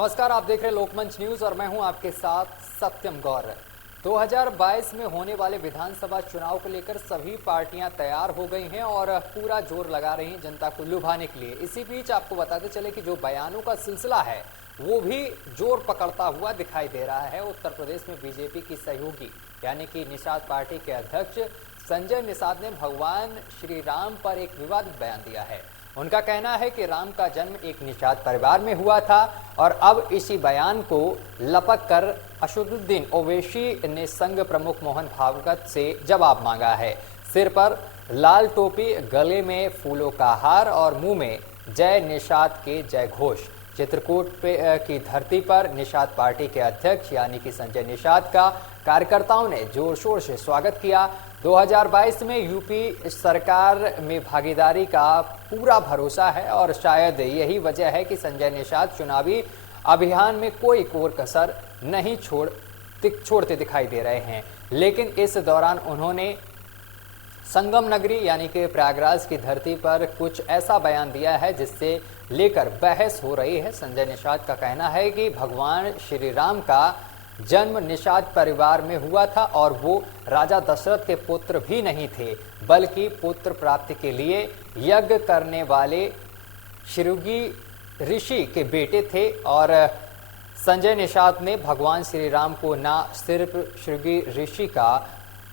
नमस्कार, आप देख रहे हैं लोकमंच न्यूज और मैं हूं आपके साथ सत्यम गौर। 2022 में होने वाले विधानसभा चुनाव को लेकर सभी पार्टियां तैयार हो गई हैं और पूरा जोर लगा रही हैं जनता को लुभाने के लिए। इसी बीच आपको बताते चले कि जो बयानों का सिलसिला है वो भी जोर पकड़ता हुआ दिखाई दे रहा है। उत्तर प्रदेश में बीजेपी की सहयोगी यानी कि निषाद पार्टी के अध्यक्ष संजय निषाद ने भगवान श्री राम पर एक विवादित बयान दिया है। उनका कहना है कि राम का जन्म एक निषाद परिवार में हुआ था और अब इसी बयान को लपक कर असदुद्दीन ओवैसी ने संघ प्रमुख मोहन भागवत से जवाब मांगा है। सिर पर लाल टोपी, गले में फूलों का हार और मुंह में जय निषाद के जय घोष। चित्रकूट की धरती पर निषाद पार्टी के अध्यक्ष यानी कि संजय निषाद का कार्यकर्ताओं ने जोर शोर से स्वागत किया। 2022 में यूपी सरकार में भागीदारी का पूरा भरोसा है और शायद यही वजह है कि संजय निषाद चुनावी अभियान में कोई कोर कसर नहीं छोड़ते दिखाई दे रहे हैं। लेकिन इस दौरान उन्होंने संगम नगरी यानी कि प्रयागराज की धरती पर कुछ ऐसा बयान दिया है जिससे लेकर बहस हो रही है। संजय निषाद का कहना है कि भगवान श्री राम का जन्म निषाद परिवार में हुआ था और वो राजा दशरथ के पुत्र भी नहीं थे, बल्कि पुत्र प्राप्ति के लिए यज्ञ करने वाले शृंगी ऋषि के बेटे थे। और संजय निषाद ने भगवान श्री राम को न सिर्फ शृंगी ऋषि का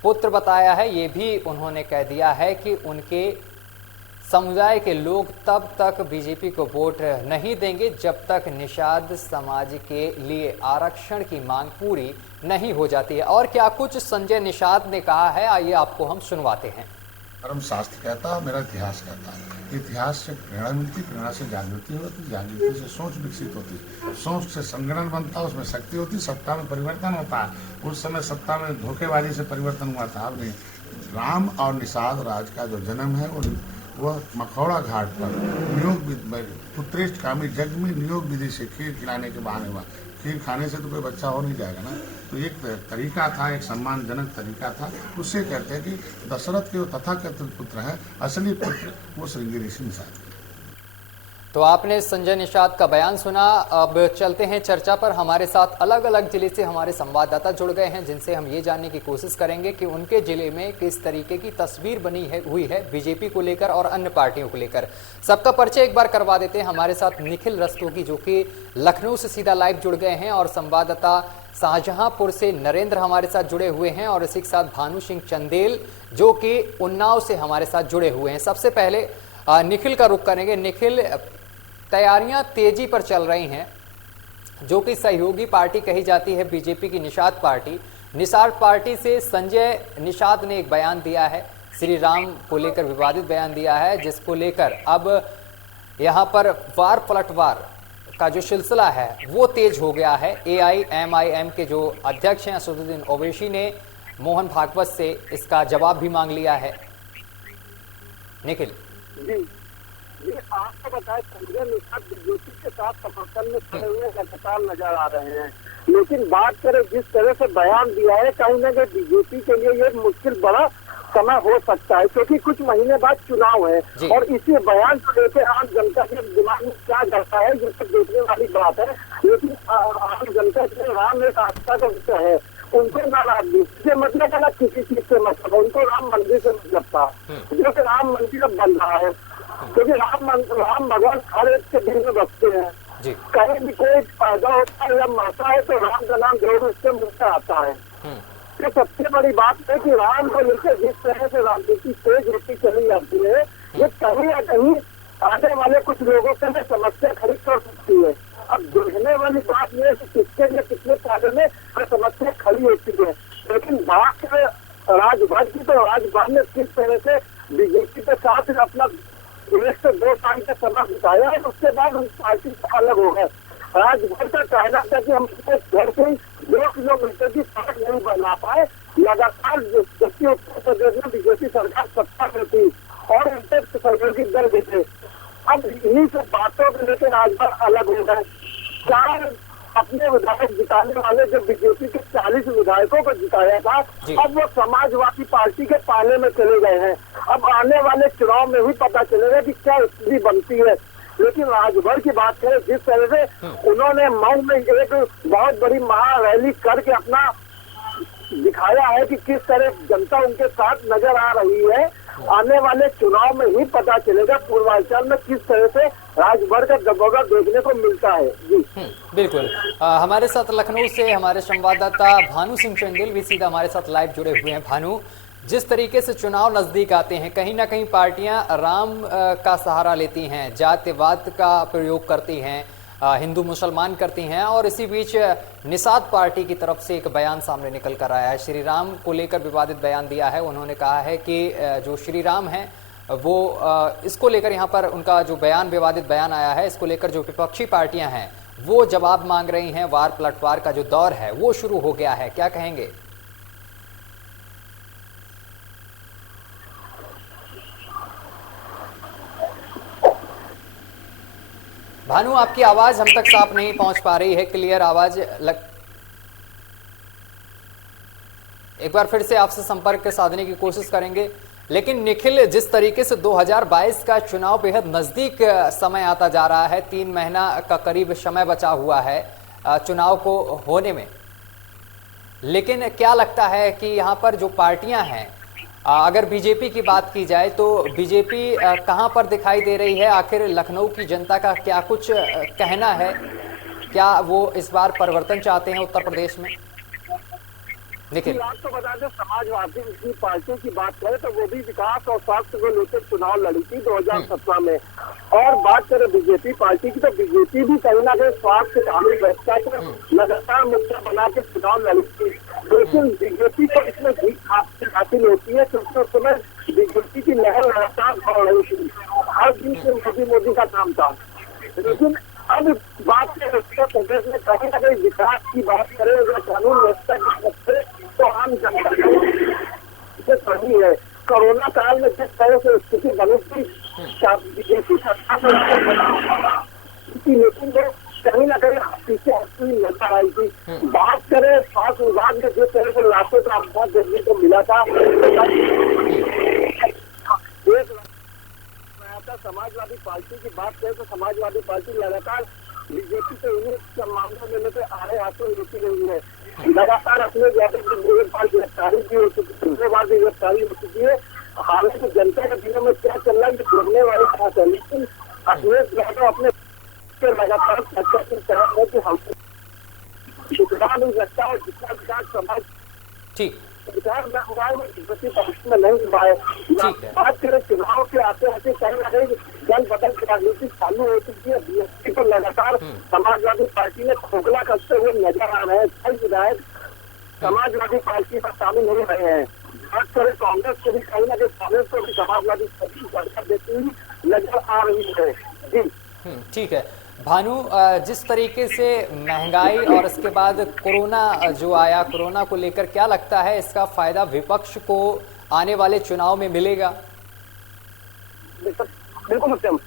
पुत्र बताया है, ये भी उन्होंने कह दिया है कि उनके समुदाय के लोग तब तक बीजेपी को वोट नहीं देंगे जब तक निषाद समाज के लिए आरक्षण की मांग पूरी नहीं हो जाती है। और क्या कुछ संजय निषाद ने कहा है, आइए आपको हम सुनवाते हैं। धर्म शास्त्र कहता है, मेरा इतिहास कहता है। इतिहास से प्रेरणा मिलती, प्रेरणा से जागृति होती, जागृति से सोच विकसित होती, सोच से संगठन बनता, उसमें शक्ति होती, सत्ता में परिवर्तन होता है। उस समय सत्ता में धोखेबाजी से परिवर्तन हुआ था। अब राम और निषाद राज का जो जन्म है वह मखौड़ा घाट पर नियोग उत्कृष्ट कामी जग में नियोग विधि से खीर खिलाने के बहाने हुआ। खीर खाने से तो कोई बच्चा हो नहीं जाएगा ना, तो एक तरीका था, एक सम्मानजनक तरीका था। उससे कहते हैं कि दशरथ के तथाकथित पुत्र है, असली पुत्र वो श्रृंगी ऋषि निषाद। तो आपने संजय निषाद का बयान सुना। अब चलते हैं चर्चा पर। हमारे साथ अलग अलग जिले से हमारे संवाददाता जुड़ गए हैं जिनसे हम ये जानने की कोशिश करेंगे कि उनके जिले में किस तरीके की तस्वीर हुई है बीजेपी को लेकर और अन्य पार्टियों को लेकर। सबका परिचय एक बार करवा देते हैं। हमारे साथ निखिल रस्तोगी जो कि लखनऊ से सीधा लाइव जुड़ गए हैं और संवाददाता शाहजहांपुर से नरेंद्र हमारे साथ जुड़े हुए हैं और इसी के साथ भानु सिंह चंदेल जो कि उन्नाव से हमारे साथ जुड़े हुए हैं। सबसे पहले निखिल का रुख करेंगे। निखिल, तैयारियां तेजी पर चल रही हैं जो कि सहयोगी पार्टी कही जाती है बीजेपी की निषाद पार्टी। निषाद पार्टी से संजय निषाद ने एक बयान दिया है, श्री राम को लेकर विवादित बयान दिया है, जिसको लेकर अब यहां पर वार पलटवार का जो सिलसिला है वो तेज हो गया है। AIMIM के जो अध्यक्ष हैं असदुद्दीन ओवैसी ने मोहन भागवत से इसका जवाब भी मांग लिया है। निखिल जी, आपको बताएं, संजय निषाद बीजेपी के साथ समर्थन में खड़े हुए लगातार नजर आ रहे हैं। लेकिन बात करें जिस तरह से बयान दिया है, कहीं ना कहीं बीजेपी के लिए ये मुश्किल बड़ा समय हो सकता है क्योंकि कुछ महीने बाद चुनाव है और इसी बयान को लेकर आम जनता के दिमाग में क्या करता है ये तो देखने वाली बात है। लेकिन आम जनता के राम एक आस्था का विषय है, उनको नाराजगी से मतलब है ना किसी चीज से मतलब, उनको राम मंदिर से मतलब था जो कि राम मंदिर अब बन रहा है क्योंकि राम भगवान हर एक के दिल में बसते हैं। कहीं भी कोई पैदा होता है या मरता है तो राम का नाम जरूर उसके मुंह से आता है। तो सबसे बड़ी बात है कि राम को लेकर जिस तरह से राजनीति तेज होती चली जाती है ये कहीं ना कहीं आने वाले कुछ लोगों के लिए समस्या खड़ी कर सकती है। अब देखने वाली बात यह है कि किसके लिए कितने कार्य में समस्या खड़ी होती है। लेकिन बात राजभर की तो राजभर ने किस तरह से बीजेपी के साथ अपना 1 से 2 साल का समय बिताया है, उसके बाद हम पार्टी से अलग हो गए। राजभर का कहना था कि हम घर से 2 किलोमीटर की सड़क नहीं बना पाए। लगातार जबकि उत्तर प्रदेश में बीजेपी सरकार सत्ता में थी और उनसे सहयोगी दल भी थे। अब इन्हीं से बातों को लेकर राजभर अलग हो गए। 4 अपने विधायक जिताने वाले जो बीजेपी के 40 विधायकों को जिताया था, अब वो समाजवादी पार्टी के पाले में चले गए हैं। अब आने वाले चुनाव में ही पता चलेगा कि क्या स्थिति बनती है। लेकिन राजभर की बात करें, जिस तरह से उन्होंने मऊ में एक बहुत बड़ी महा रैली करके अपना दिखाया है कि किस तरह जनता उनके साथ नजर आ रही है, आने वाले चुनाव में ही पता चलेगा पूर्वांचल में किस तरह से राजभर का दबदबा देखने को मिलता है। जी बिल्कुल। हमारे साथ लखनऊ से हमारे संवाददाता भानु सिंह चंदेल भी सीधा हमारे साथ लाइव जुड़े हुए हैं। भानु, जिस तरीके से चुनाव नजदीक आते हैं, कहीं ना कहीं पार्टियां राम का सहारा लेती हैं, जातिवाद का प्रयोग करती हैं, हिंदू मुसलमान करती हैं, और इसी बीच निषाद पार्टी की तरफ से एक बयान सामने निकल कर आया है। श्री राम को लेकर विवादित बयान दिया है। उन्होंने कहा है कि जो श्री राम है वो इसको लेकर यहाँ पर उनका जो बयान विवादित बयान आया है, इसको लेकर जो विपक्षी पार्टियां हैं वो जवाब मांग रही हैं। वार पलटवार का जो दौर है वो शुरू हो गया है, क्या कहेंगे? भानु, आपकी आवाज हम तक साफ नहीं पहुंच पा रही है, क्लियर आवाज एक बार फिर से आपसे संपर्क साधने की कोशिश करेंगे। लेकिन निखिल, जिस तरीके से 2022 का चुनाव बेहद नजदीक समय आता जा रहा है, 3 महीना का करीब समय बचा हुआ है चुनाव को होने में, लेकिन क्या लगता है कि यहाँ पर जो पार्टियां हैं, अगर बीजेपी की बात की जाए तो बीजेपी कहां पर दिखाई दे रही है? आखिर लखनऊ की जनता का क्या कुछ कहना है? क्या वो इस बार परिवर्तन चाहते हैं उत्तर प्रदेश में? निखिल, आपको बता दें, समाजवादी की पार्टी की बात करें तो वो भी विकास और स्वास्थ्य को लेकर चुनाव लड़ी थी 2017 में। और बात करें बीजेपी पार्टी की तो बीजेपी भी कहीं ना कहीं स्वास्थ्य कानून व्यवस्था को लगातार मुद्दा बना के चुनाव लड़ी थी। लेकिन बीजेपी को इसमें जीत हासिल होती है क्योंकि उस समय बीजेपी की लहर लगातार बढ़ रही थी, हर दिन से मोदी का काम था। लेकिन अब बात करें उत्तर प्रदेश में कहीं ना कहीं विकास की बात करें, अगर कानून व्यवस्था की बात करें तो आम जनता सही है। कोरोना काल में जिस तरह से स्थिति बनी थी बीजेपी सरकार लेकिन वो कहीं ना कहीं पीछे हटती नजर आई थी। बात करें स्वास्थ्य विभाग में जिस तरह से लाखों का अपराध देखने को मिला था, समाजवादी पार्टी की बात करें तो समाजवादी पार्टी लगातार बीजेपी से इन्हीं मामलों में से आड़े हाथों लेती रही है। लगातार अपने एक बार गिरफ्तारी भी हो चुकी है, दूसरे बार भी गिरफ्तारी हो चुकी है। हालांकि जनता के दिनों में क्या चल रहा है देखने वाली बात है, लेकिन अखिलेश यादव अपने लगातार चर्चा की तरह है कि हम सुधार नहीं लगता है जितना विकास समाज ठीक विकास में नहीं हुआ है। बात करें चुनाव के आते आते कहीं ना कहीं दल बदल की राजनीति चालू हो चुकी है। बीएसपी को लगातार समाजवादी पार्टी ने खोखला करते हुए नजर आ रहे हैं। कई विधायक समाजवादी पार्टी में शामिल हो रहे हैं। बात करें कांग्रेस को भी कहीं ना कहीं कांग्रेस को भी समाजवादी पार्टी की सरकार देती हुई नजर आ रही है। जी ठीक है भानु, जिस तरीके से महंगाई और इसके बाद कोरोना जो आया, कोरोना को लेकर क्या लगता है इसका फायदा विपक्ष को आने वाले चुनाव में मिलेगा? बिल्कुल सत्यम।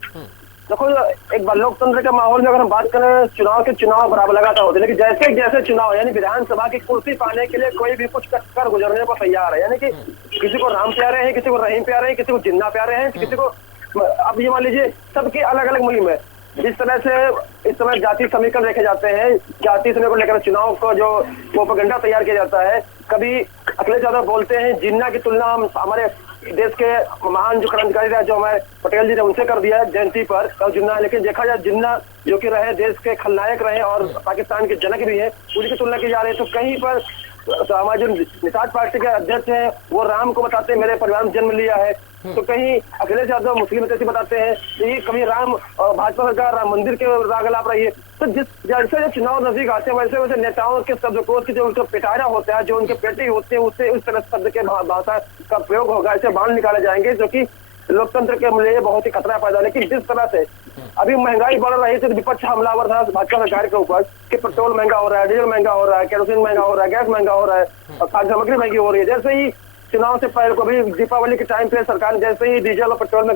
देखो, एक बार लोकतंत्र के माहौल में अगर हम बात करें चुनाव बराबर लगातार होते हैं, लेकिन जैसे जैसे चुनाव यानी विधानसभा की कुर्सी पाने के लिए कोई भी कुछ कर गुजरने को तैयार है। यानी कि किसी को राम प्यारे हैं, किसी को रहीम प्यारे हैं, किसी को जिन्ना प्यारे हैं, किसी को अब ये मान लीजिए सबकी अलग अलग मुहिम है। जिस तरह से इस समय जाति समीकरण देखे जाते हैं, जाति समीकरण लेकर चुनाव को जो प्रोपेगेंडा तैयार किया जाता है, कभी अखिलेश यादव बोलते हैं जिन्ना की तुलना हम हमारे देश के महान जो क्रांतिकारी रहे जो हमारे पटेल जी ने उनसे कर दिया है जयंती पर और जिन्ना। लेकिन देखा जाए जिन्ना जो कि रहे देश के खलनायक रहे और पाकिस्तान के जनक भी है, उनकी तुलना की जा रही है। तो कहीं पर तो हमारे जो निषाद पार्टी के अध्यक्ष हैं वो राम को बताते हैं मेरे परिवार में जन्म लिया है, तो कहीं अखिलेश यादव मुस्लिम नेता बताते हैं कि कभी राम और भाजपा सरकार राम मंदिर के राग लाप रही है। तो जैसे चुनाव नजदीक आते हैं वैसे वैसे नेताओं के शब्दकोश की जो उनका पिटारा होता है, जो उनके पेटी होते हैं, उससे उस तरह शब्द के भाषा का प्रयोग होगा, ऐसे बाण निकाले जाएंगे जो कि लोकतंत्र के लिए बहुत ही खतरा पैदा। लेकिन जिस तरह से अभी महंगाई बढ़ रही थी, विपक्ष हमलावर था भाजपा सरकार के ऊपर कि पेट्रोल महंगा हो रहा है, डीजल महंगा हो रहा है, केरोसिन महंगा हो रहा है, गैस महंगा हो रहा है और खाद्य सामग्री महंगी हो रही है। जैसे ही चुनाव से पहले को भी दीपावली के टाइम पे सरकार ने जैसे ही डीजल और पेट्रोल में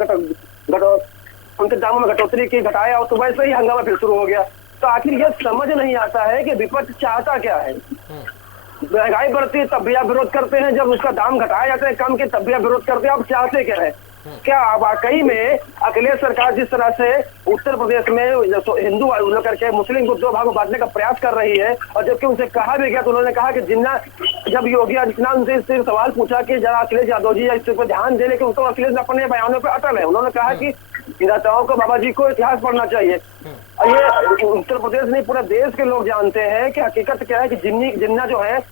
उनके दामों में घटोतरी की घटाया और तो वैसे ही हंगामा फिर शुरू हो गया। तो आखिर यह समझ नहीं आता है कि विपक्ष चाहता क्या है। महंगाई बढ़ती है तब भी आप विरोध करते हैं, जब उसका दाम घटाया जाता है कम के तब भी आप विरोध करते हैं, आप चाहते क्या है? क्या वाकई में अखिलेश सरकार जिस तरह से उत्तर प्रदेश में हिंदू करके मुस्लिम को दो भाग में बांटने का प्रयास कर रही है, और जबकि उनसे कहा भी गया तो उन्होंने कहा कि जिन्ना जब योगी आदित्यनाथ उनसे इस सवाल पूछा कि जरा अखिलेश यादव जी इस पर ध्यान दे, लेकिन तो अखिलेश अपने बयानों पर अटल है। उन्होंने कहा कि नेताओं को बाबा जी को इतिहास पढ़ना चाहिए। और ये उत्तर प्रदेश नहीं पूरे देश के लोग जानते हैं कि हकीकत क्या है कि जिन्ना जो है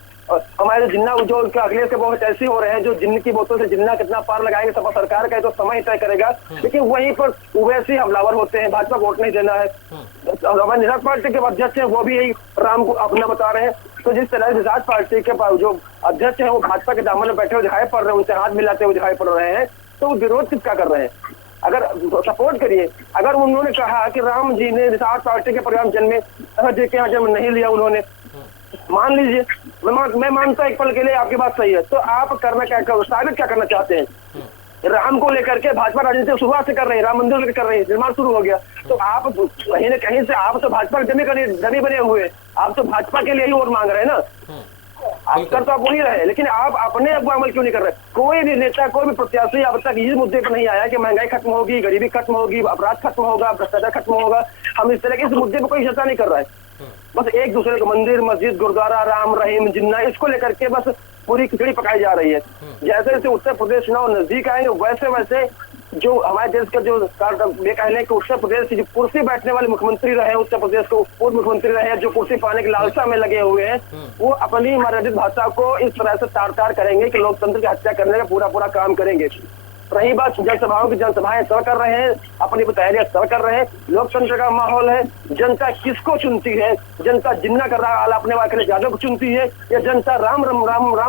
हमारे जिन्ना जो अखिलेश के बहुत ऐसे हो रहे हैं, जो जिन्न की बोतल से जिन्ना कितना पार लगाएंगे सब सरकार का है तो समय तय करेगा, लेकिन वहीं पर वैसे हमलावर होते हैं। भाजपा को वोट नहीं देना है। हमारे निषाद पार्टी के अध्यक्ष है वो भी यही राम को अपना बता रहे हैं। तो जिस तरह से निषाद पार्टी के जो अध्यक्ष है वो भाजपा के दामन में बैठे हुए दिखाई पड़ रहे हैं, उनसे हाथ मिलाते हुए दिखाई पड़ रहे हैं, तो वो विरोध किसका कर रहे हैं? अगर सपोर्ट करिए, अगर उन्होंने कहा कि राम जी ने निषाद पार्टी के परिवार जन्मे जी के यहाँ जन्म नहीं लिया उन्होंने, मान लीजिए मैं मानता एक पल के लिए आपकी बात सही है, तो आप करना क्या साबित क्या करना चाहते हैं? राम को लेकर के भाजपा राजनीति शुरुआत से कर रही है, राम मंदिर लेकर कर रही है, निर्माण शुरू हो गया, तो आप कहीं न कहीं से आप तो भाजपा के डमी बने हुए, आप तो भाजपा के लिए ही वोट मांग रहे हैं ना। आप कर तो आप वही रहे, लेकिन आप अपने आप अमल क्यों नहीं कर रहे? कोई भी नेता कोई भी प्रत्याशी अब तक इस मुद्दे पर नहीं आया कि महंगाई खत्म होगी, गरीबी खत्म होगी, अपराध खत्म होगा, भ्रष्टाचार खत्म होगा। हम इस तरह के इस मुद्दे पर कोई चर्चा नहीं कर रहा है। बस एक दूसरे को मंदिर मस्जिद गुरुद्वारा राम रहीम जिन्ना इसको लेकर के बस पूरी खिचड़ी पकाई जा रही है। जैसे जैसे उत्तर प्रदेश चुनाव नजदीक आएंगे वैसे वैसे जो हमारे देश का जो ये कह लें कि उत्तर प्रदेश की जो कुर्सी बैठने वाले मुख्यमंत्री रहे, उत्तर प्रदेश को पूर्व मुख्यमंत्री रहे, जो कुर्सी पाने की लालसा में लगे हुए हैं, वो अपनी मर्यादित भाषा को इस तरह से तार करेंगे कि लोकतंत्र की हत्या करने का पूरा काम करेंगे। रही बात जनसभाओं की, जनसभाएं सर कर रहे हैं, अपनी तैयारियां सर कर रहे हैं, लोकतंत्र का माहौल है। जनता किसको चुनती है? जनता जिन्ना का राग अपने अखिलेश यादव को चुनती है, या जनता राम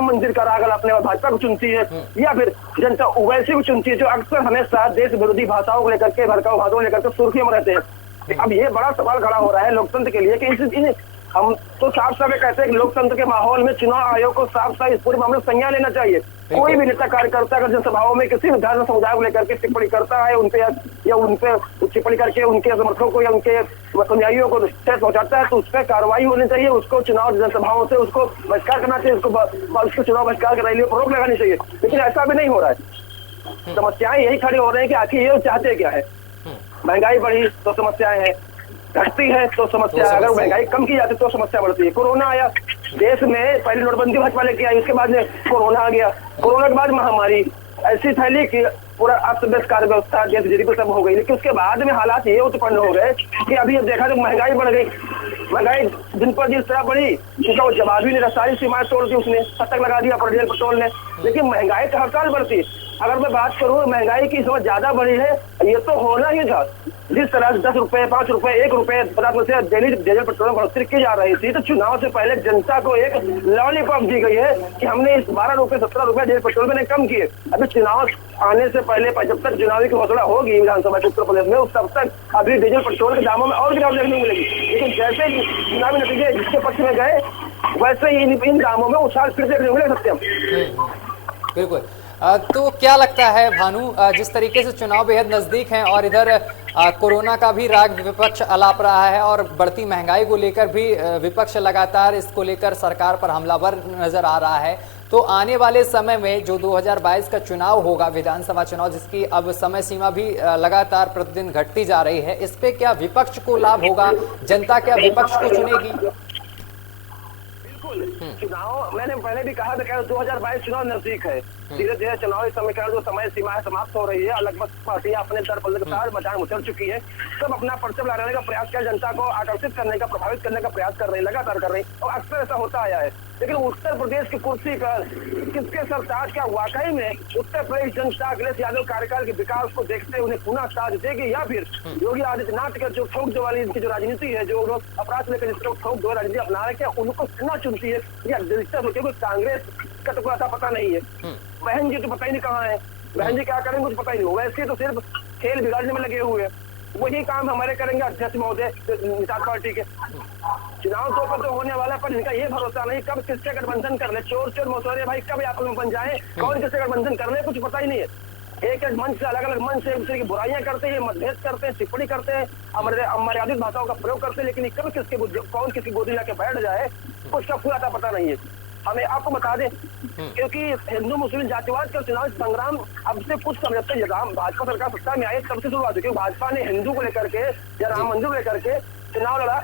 मंदिर का राग अपने भाजपा को चुनती है, या फिर जनता ओवैसी को चुनती है जो अक्सर हमेशा देश विरोधी भाषाओं को लेकर के भड़काऊ भाषाओं को लेकर के सुर्खियों में रहते हैं। अब ये बड़ा सवाल खड़ा हो रहा है लोकतंत्र के लिए कि हम तो साफ साफ कहते हैं कि लोकतंत्र के माहौल में चुनाव आयोग को साफ साफ इस पूरे मामले में संज्ञान लेना चाहिए। कोई भी नेता कार्यकर्ता अगर जनसभाओं में किसी भी धर्म समुदाय को लेकर के टिप्पणी करता है, उनपे या उनपे टिप्पणी करके उनके समर्थकों को या उनके अनुयायियों को ठेस पहुंचाता है, तो उस पर कार्रवाई होनी चाहिए। उसको चुनाव जनसभाओं से उसको बहिष्कार करना चाहिए, उसको चुनाव बहिष्कार की रैलियों पर रोक लगानी चाहिए, लेकिन ऐसा भी नहीं हो रहा है। समस्याएं यही खड़ी हो रही है कि आखिर ये चाहते क्या है? महंगाई बढ़ी तो समस्याएं हैं, घटती है तो समस्या है, अगर महंगाई कम की जाती तो समस्या बढ़ती है। कोरोना आया देश में, पहले नोटबंदी भाजपा लेके आई, उसके बाद में कोरोना आ गया, कोरोना के बाद महामारी ऐसी फैली कि पूरा अस्त व्यस्त कार्य व्यवस्था देश जीडीपी सब हो गई। लेकिन उसके बाद में हालात ये उत्पन्न हो गए कि अभी अब देखा तो महंगाई बढ़ गई। महंगाई दिन पर जिस तरह बढ़ी उसका वो जवाब ही नहीं, सारी सीमाएं तोड़ दी उसने, शतक लगा दिया पेट्रोल ने, लेकिन महंगाई तो हर साल बढ़ती है। अगर मैं बात करूं महंगाई की समय ज्यादा बढ़ी है, ये तो होना ही था। जिस तरह से 10 रुपए 5 रुपए 1 रुपए 50 पैसे डेली डीजल पेट्रोल में बढ़ोतरी की जा रही थी, तो चुनाव से पहले जनता को एक लॉलीपॉप दी गई है कि हमने इस 12 रुपए 17 रुपए डीजल पेट्रोल में कम किए। अभी चुनाव आने से पहले जब तक चुनावी की घोषणा होगी विधानसभा उत्तर प्रदेश में, तब तक अभी डीजल पेट्रोल के दामों में और गिरावट देखने को मिलेगी। लेकिन जैसे ही चुनावी नतीजे जिसके पक्ष में गए वैसे ही इन दामों में उछाल फिर देखने को मिले। सत्यम बिल्कुल। तो क्या लगता है भानु, जिस तरीके से चुनाव बेहद नजदीक हैं और इधर कोरोना का भी राग विपक्ष अलाप रहा है और बढ़ती महंगाई को लेकर भी विपक्ष लगातार इसको लेकर सरकार पर हमलावर नजर आ रहा है, तो आने वाले समय में जो 2022 का चुनाव होगा, विधानसभा चुनाव, जिसकी अब समय सीमा भी लगातार प्रतिदिन घटती जा रही है, इस पे क्या विपक्ष को लाभ होगा? जनता क्या विपक्ष को चुनेगी? चुनाव मैंने पहले भी कहा था, 2022 चुनाव नजदीक है। धीरे धीरे चुनावी समीकरण जो समय सीमा समाप्त हो रही है, लगभग पार्टियां अपने दर पर मैदान उतर चुकी है, सब अपना परचम लगाने का प्रयास किया, जनता को आकर्षित करने का, प्रभावित करने का प्रयास कर रही है, लगातार कर रही है, और अक्सर ऐसा होता आया है। लेकिन उत्तर प्रदेश की कुर्सी पर किसके सर ताज? क्या वाकई में उत्तर प्रदेश जनता अखिलेश यादव कार्यकाल के विकास को देखते उन्हें पुनः ताज देगी, या फिर योगी आदित्यनाथ का जो ठोक दो वाली इनकी जो राजनीति है, जो लोग अपराध लेकर जिसको ठोक दो राजनीति अपना रहे, क्या उनको पुनः चुनती है? या दिलचस्प क्योंकि कांग्रेस का तो कोई पता नहीं है, बहन जी तो पता ही नहीं कहाँ है, बहन जी क्या करेंगे कुछ पता ही नहीं। वैसे तो सिर्फ खेल बिगाड़ने में लगे हुए हैं, वही काम हमारे करेंगे अध्यक्ष महोदय निषाद पार्टी के। चुनाव तो होने वाला है, पर इनका ये भरोसा नहीं कब किससे गठबंधन कर ले, चोर मौसोरे भाई कब आपस में बन जाए, कौन किससे गठबंधन कर ले, कुछ पता ही नहीं है। एक एक मंच से अलग अलग मंच से एक दूसरे की बुराइयां करते हैं, मतभेद करते हैं, टिप्पणी करते हैं, अमर्यादित भाषाओं का प्रयोग करते हैं, लेकिन कब किसके कौन किसकी गोदी लाके बैठ जाए कुछ का पूरा पता नहीं है। हमें आपको बता दें, क्योंकि हिंदू मुस्लिम जातिवाद का चुनाव संग्राम अब से कुछ समय से भाजपा सरकार सत्ता में आई तब से शुरुआत हुई, क्योंकि भाजपा ने हिंदू को लेकर के या राम मंदिर को लेकर के चुनाव लड़ा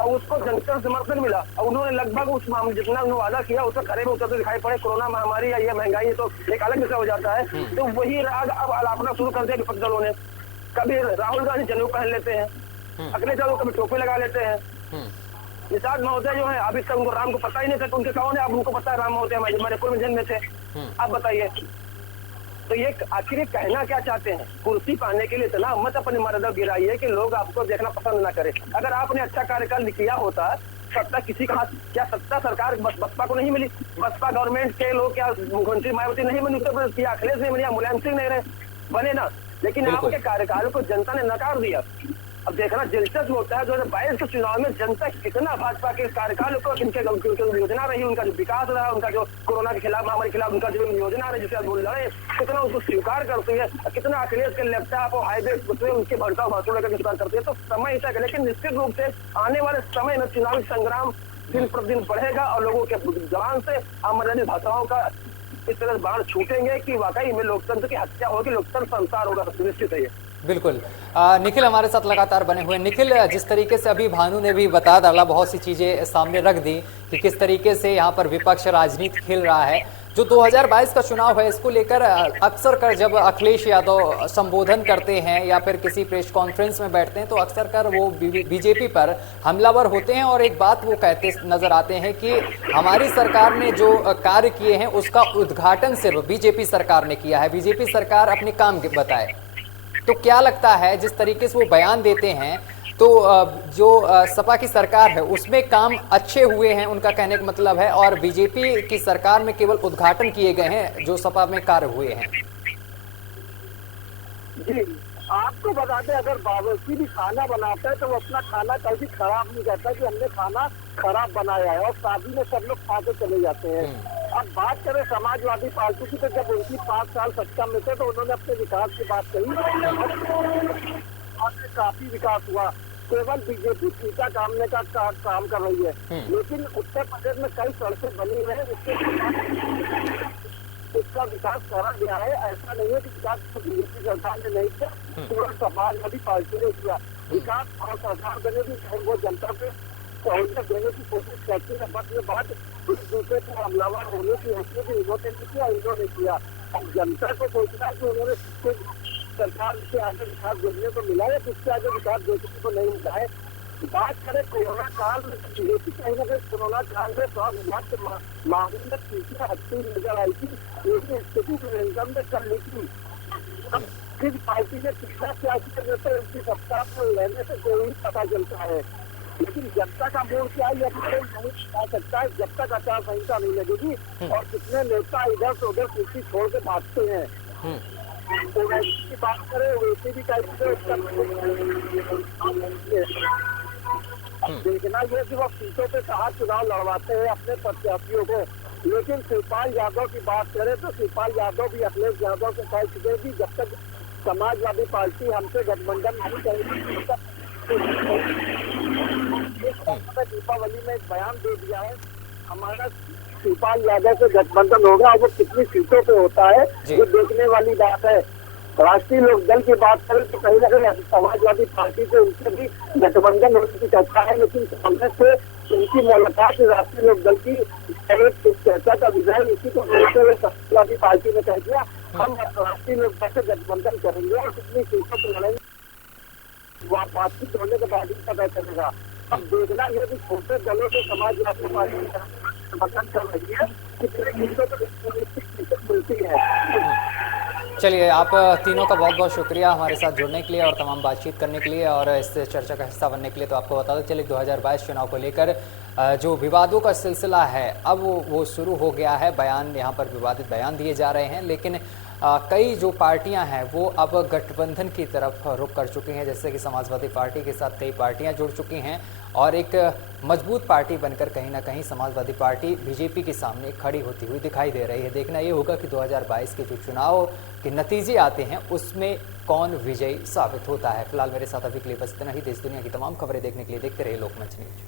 और उसको जनता समर्थन मिला और उन्होंने लगभग उस मामले जितना उन्होंने वादा किया उसका खरे में उतरते दिखाई पड़े। कोरोना महामारी या ये महंगाई है तो एक अलग विषय हो जाता है। तो वही राग अब अलापना शुरू कर दिया विपक्षी दलों ने। कभी राहुल गांधी जनेऊ पहन लेते हैं, अखिलेश यादव कभी टोपी लगा लेते हैं। निषाद महोदय जो है अभी तक उनको राम को पता ही नहीं था, उनके कौन है, अब उनको पता है राम महोदय मणिपुर में जन्मे थे। आप बताइए, तो ये आखिर ये कहना क्या चाहते हैं? कुर्सी पाने के लिए इतना मत अपनी मर्यादा गिराइए कि लोग आपको देखना पसंद ना करें। अगर आपने अच्छा कार्यकाल किया होता, सत्ता किसी का हाथ, क्या सत्ता सरकार बसपा को नहीं मिली? बसपा गवर्नमेंट के लोग क्या मुख्यमंत्री मायावती नहीं बनी उत्तर प्रदेश की, अखिलेश नहीं बनी, मुलायम सिंह नहीं रहे, बने ना, लेकिन आपके कार्यकाल को जनता ने नकार दिया। अब देखना दिलचस्प होता है 2022 के चुनाव में जनता कितना भाजपा के कार्यकाल को इनके योजना रही, उनका जो विकास रहा, उनका जो कोरोना के खिलाफ महामारी के खिलाफ उनका जो योजना रही जिसे वो लड़े, कितना उसको स्वीकार करती है, कितना अखिलेश के लैपटॉप और हाईवे उनके भड़काऊ भाषण लेकर स्वीकार करती है। तो समय ऐसा है, लेकिन निश्चित रूप से आने वाले समय में चुनावी संग्राम दिन प्रतिदिन बढ़ेगा और लोगों के जवान से अमर्यादित भाषाओं का इस तरह बाढ़ छूटेंगे कि वाकई में लोकतंत्र की हत्या होगी, लोकतंत्र संसार होगा, सुनिश्चित है। बिल्कुल। निखिल हमारे साथ लगातार बने हुए। निखिल, जिस तरीके से अभी भानु ने भी बता डाला, बहुत सी चीजें सामने रख दी कि किस तरीके से यहाँ पर विपक्ष राजनीति खेल रहा है। जो 2022 का चुनाव है इसको लेकर अक्सर कर जब अखिलेश यादव संबोधन करते हैं या फिर किसी प्रेस कॉन्फ्रेंस में बैठते हैं तो अक्सर कर वो बीजेपी पर हमलावर होते हैं और एक बात वो कहते नजर आते हैं कि हमारी सरकार ने जो कार्य किए हैं उसका उद्घाटन सिर्फ बीजेपी सरकार ने किया है, बीजेपी सरकार अपने काम बताए। तो क्या लगता है जिस तरीके से वो बयान देते हैं तो जो सपा की सरकार है उसमें काम अच्छे हुए हैं, उनका कहने का मतलब है, और बीजेपी की सरकार में केवल उद्घाटन किए गए हैं जो सपा में कार्य हुए हैं? जी, आपको बता दें, अगर बावर्ची भी खाना बनाता है तो वो अपना खाना कभी खराब नहीं करता कि हमने खाना खराब बनाया है, और शादी में सब लोग खा के चले जाते हैं। अब बात करें समाजवादी पार्टी की, तो जब उनकी 5 साल सत्ता में थे तो उन्होंने अपने विकास की बात कही और काफी विकास हुआ। केवल बीजेपी फीता कामने का काम कर रही है, लेकिन उत्तर प्रदेश में कई सड़कें बनी है, इसका विकास करा गया है। ऐसा नहीं है कि विकास बीजेपी सरकार ने नहीं किया, पूरा समाजवादी पार्टी ने किया विकास, और सरकार बनेगी वो जनता पे सहूलियत देने की कोशिश करती है। बस ये बात एक दूसरे को हमलावर होने की हैसियत इन्होंने नहीं किया, इन्होंने किया। अब जनता को सोचना है कि उन्होंने सरकार के आगे विकास देखने को मिला है, किसके आगे विकास देखने को नहीं मिला है। बात करें कोरोना काल में, कहीं ना कहीं कोरोना काल में स्वास्थ्य विभाग के मामले में तीसरी हत्या नजर आई थी, लेकिन स्थिति नियंत्रण में कर ली थी। अब किस पार्टी ने तीसरा क्या किया तो उनकी सत्ता को लेने से कोई पता चलता है, लेकिन जनता का मूड क्या है नहीं आ सकता है जब तक आचार संहिता नहीं लगेगी। और कितने नेता इधर से उधर कुर्सी छोड़ के भागते हैं। तो वैसी की बात करें, वैसे भी देखना ये कि वो सीटों पे कहाँ चुनाव लड़वाते हैं अपने प्रत्याशियों को। लेकिन शिवपाल यादव की बात करें तो शिवपाल यादव भी अखिलेश यादव से कह चुके कि जब तक समाजवादी पार्टी हमसे गठबंधन नहीं करेगी तब दीपावली में एक बयान दे दिया है, हमारा शिवपाल यादव से गठबंधन होगा। और वो कितनी सीटों पे होता है ये देखने वाली बात है। राष्ट्रीय लोकदल की बात करें तो कहीं ना कहीं समाजवादी पार्टी को उनसे भी गठबंधन होने की चर्चा है, लेकिन कांग्रेस से उनकी मुलाकात राष्ट्रीय लोकदल की चर्चा का विषय इसी को देखते हुए समाजवादी पार्टी ने कह दिया हम राष्ट्रीय लोकदल से गठबंधन करेंगे और कितनी सीटों पर लड़ेंगे वहाँ बातचीत होने के बाद ही पता चलेगा। अब देखना यह कि छोटे दलों से समाजवादी पार्टी गठबंधन कर रही है, कितने सीटों पर मिलती है। चलिए, आप तीनों का बहुत बहुत शुक्रिया हमारे साथ जुड़ने के लिए और तमाम बातचीत करने के लिए और इस चर्चा का हिस्सा बनने के लिए। तो आपको बता दें चलिए 2022 चुनाव को लेकर जो विवादों का सिलसिला है अब वो शुरू हो गया है। बयान यहाँ पर विवादित बयान दिए जा रहे हैं, लेकिन कई जो पार्टियां हैं वो अब गठबंधन की तरफ रुख कर चुकी हैं, जैसे कि समाजवादी पार्टी के साथ कई पार्टियां जुड़ चुकी हैं और एक मजबूत पार्टी बनकर कहीं ना कहीं समाजवादी पार्टी बीजेपी के सामने खड़ी होती हुई दिखाई दे रही है। देखना ये होगा कि 2022 के जो चुनाव के नतीजे आते हैं उसमें कौन विजयी साबित होता है। फिलहाल मेरे साथ अभी के लिए बस इतना ही। देश दुनिया की तमाम खबरें देखने के लिए देखते रहिए लोकमंच न्यूज।